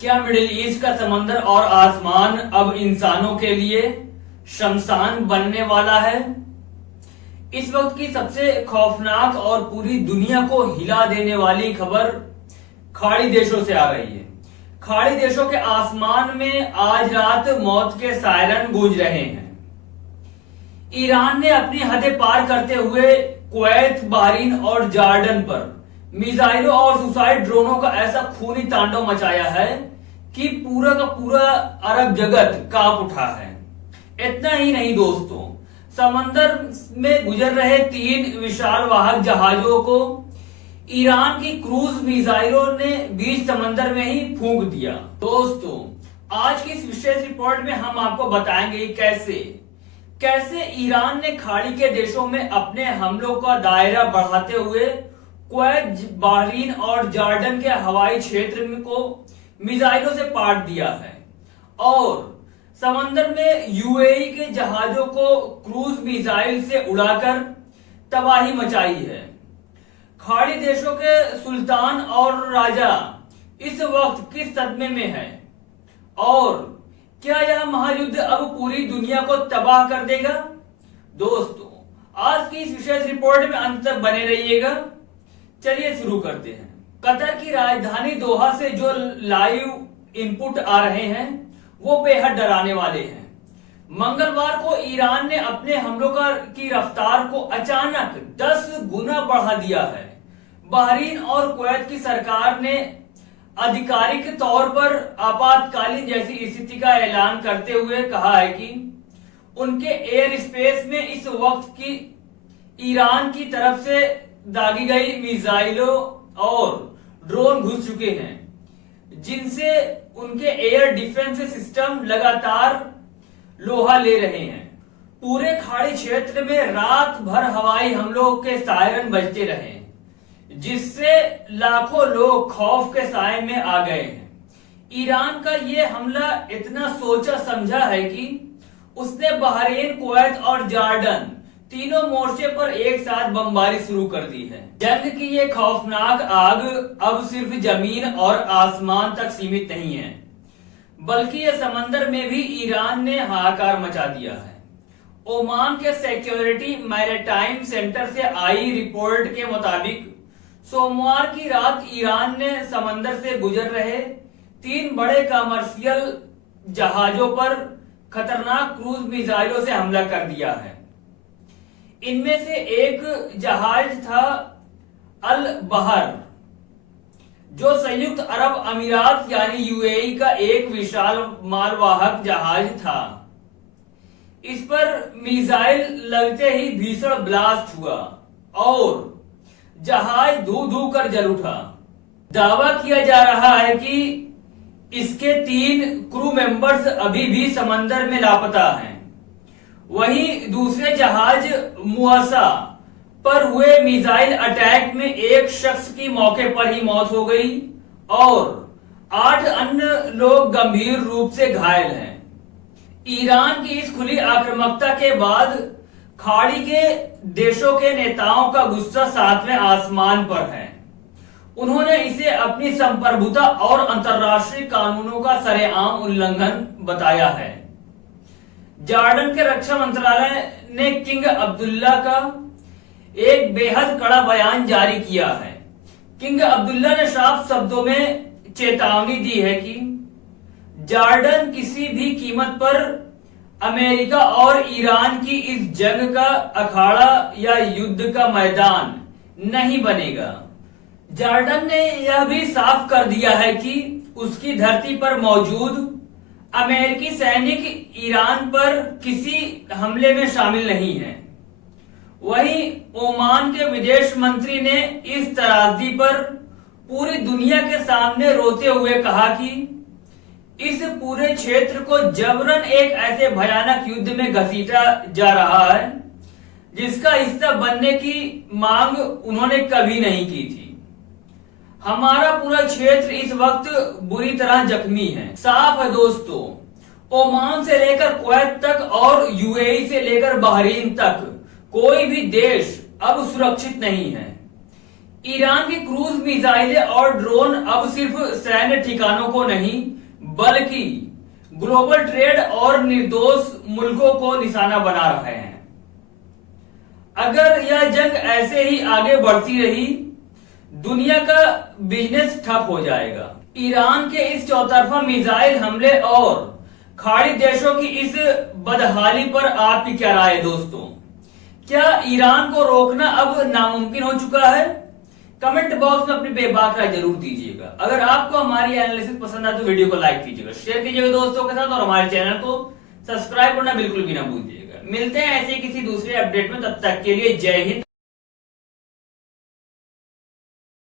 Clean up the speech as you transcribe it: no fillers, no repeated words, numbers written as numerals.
क्या middle east का समंदर और आसमान अब इंसानों के लिए शमशान बनने वाला है? इस वक्त की सबसे खौफनाक और पूरी दुनिया को हिला देने वाली खबर खाड़ी देशों से आ रही है। खाड़ी देशों के आसमान में आज रात मौत के सायरन गूंज रहे हैं। ईरान ने अपनी हदें पार करते हुए कुवैत, बहरीन और जॉर्डन पर मिसाइलों और सुसाइड ड्रोनों का ऐसा खूनी तांडव मचाया है कि पूरा का पूरा अरब जगत कांप उठा है। इतना ही नहीं दोस्तों, समंदर में गुजर रहे 3 विशाल वाहक जहाजों को ईरान की क्रूज मिसाइलों ने बीच समंदर में ही फूंक दिया। दोस्तों, आज की इस विशेष रिपोर्ट में हम आपको बताएंगे कैसे ईरान ने खाड़ी के देशों में अपने हमलों का दायरा बढ़ाते हुए कुवैत, बहरीन और जॉर्डन के हवाई क्षेत्र को मिसाइलों से पाट दिया है और समंदर में यूएई के जहाजों को क्रूज मिसाइल से उड़ाकर तबाही मचाई है। खाड़ी देशों के सुल्तान और राजा इस वक्त किस सदमे में है और क्या यह महायुद्ध अब पूरी दुनिया को तबाह कर देगा? दोस्तों, आज की इस विशेष रिपोर्ट में अंत तक बने रहिएगा। चलिए शुरू करते हैं। कतर की राजधानी दोहा से जो लाइव इनपुट आ रहे हैं वो बेहद डराने वाले हैं। मंगलवार को ईरान ने अपने हमलों की रफ्तार को अचानक 10 गुना बढ़ा दिया है। बहरीन और कुवैत की सरकार ने आधिकारिक तौर पर आपातकालीन जैसी स्थिति का ऐलान करते हुए कहा है कि उनके एयर स्पेस में इस वक्त की ईरान की तरफ से दागी गई मिसाइलों और ड्रोन घुस चुके हैं, जिनसे उनके एयर डिफेंस सिस्टम लगातार लोहा ले रहे हैं। पूरे खाड़ी क्षेत्र में रात भर हवाई हमलों के सायरन बजते रहे, जिससे लाखों लोग खौफ के साए में आ गए हैं। ईरान का ये हमला इतना सोचा समझा है कि उसने बहरीन, कुवैत और जॉर्डन तीनों मोर्चे पर एक साथ बमबारी शुरू कर दी है। जंग की ये खौफनाक आग अब सिर्फ जमीन और आसमान तक सीमित नहीं है, बल्कि ये समंदर में भी ईरान ने हाहाकार मचा दिया है। ओमान के सिक्योरिटी मैरीटाइम सेंटर से आई रिपोर्ट के मुताबिक सोमवार की रात ईरान ने समंदर से गुजर रहे 3 बड़े कमर्शियल जहाजों पर खतरनाक क्रूज मिसाइलों से हमला कर दिया है। इनमें से एक जहाज था अल बहर, जो संयुक्त अरब अमीरात यानी यूएई का एक विशाल मालवाहक जहाज था। इस पर मिसाइल लगते ही भीषण ब्लास्ट हुआ और जहाज धू धू कर जल उठा। दावा किया जा रहा है कि इसके 3 क्रू मेंबर्स अभी भी समंदर में लापता हैं। वहीं दूसरे जहाज मुआसा पर हुए मिसाइल अटैक में एक शख्स की मौके पर ही मौत हो गई और 8 अन्य लोग गंभीर रूप से घायल हैं। ईरान की इस खुली आक्रामकता के बाद खाड़ी के देशों के नेताओं का गुस्सा 7वें आसमान पर है। उन्होंने इसे अपनी संप्रभुता और अंतर्राष्ट्रीय कानूनों का सरेआम उल्लंघन बताया है। जॉर्डन के रक्षा मंत्रालय ने किंग अब्दुल्ला का एक बेहद कड़ा बयान जारी किया है। किंग अब्दुल्ला ने साफ शब्दों में चेतावनी दी है कि जॉर्डन किसी भी कीमत पर अमेरिका और ईरान की इस जंग का अखाड़ा या युद्ध का मैदान नहीं बनेगा। जॉर्डन ने यह भी साफ कर दिया है कि उसकी धरती पर मौजूद अमेरिकी सैनिक ईरान पर किसी हमले में शामिल नहीं है। वहीं ओमान के विदेश मंत्री ने इस त्रासदी पर पूरी दुनिया के सामने रोते हुए कहा कि इस पूरे क्षेत्र को जबरन एक ऐसे भयानक युद्ध में घसीटा जा रहा है जिसका हिस्सा बनने की मांग उन्होंने कभी नहीं की थी। हमारा पूरा क्षेत्र इस वक्त बुरी तरह जख्मी है। साफ है दोस्तों, ओमान से लेकर कुवैत तक और यूएई से लेकर बहरीन तक कोई भी देश अब सुरक्षित नहीं है। ईरान के क्रूज मिसाइलें और ड्रोन अब सिर्फ सैन्य ठिकानों को नहीं बल्कि ग्लोबल ट्रेड और निर्दोष मुल्कों को निशाना बना रहे हैं। अगर यह जंग ऐसे ही आगे बढ़ती रही, दुनिया का बिजनेस ठप हो जाएगा। ईरान के इस चौतरफा मिसाइल हमले और खाड़ी देशों की इस बदहाली पर आपकी क्या राय है दोस्तों? क्या ईरान को रोकना अब नामुमकिन हो चुका है? कमेंट बॉक्स में अपनी बेबाक राय जरूर दीजिएगा। अगर आपको हमारी एनालिसिस पसंद आए तो वीडियो को लाइक कीजिएगा, शेयर कीजिएगा दोस्तों के साथ और हमारे चैनल को सब्सक्राइब करना बिल्कुल भी ना भूलिएगा। मिलते हैं ऐसे किसी दूसरे अपडेट में, तब तक के लिए जय हिंद।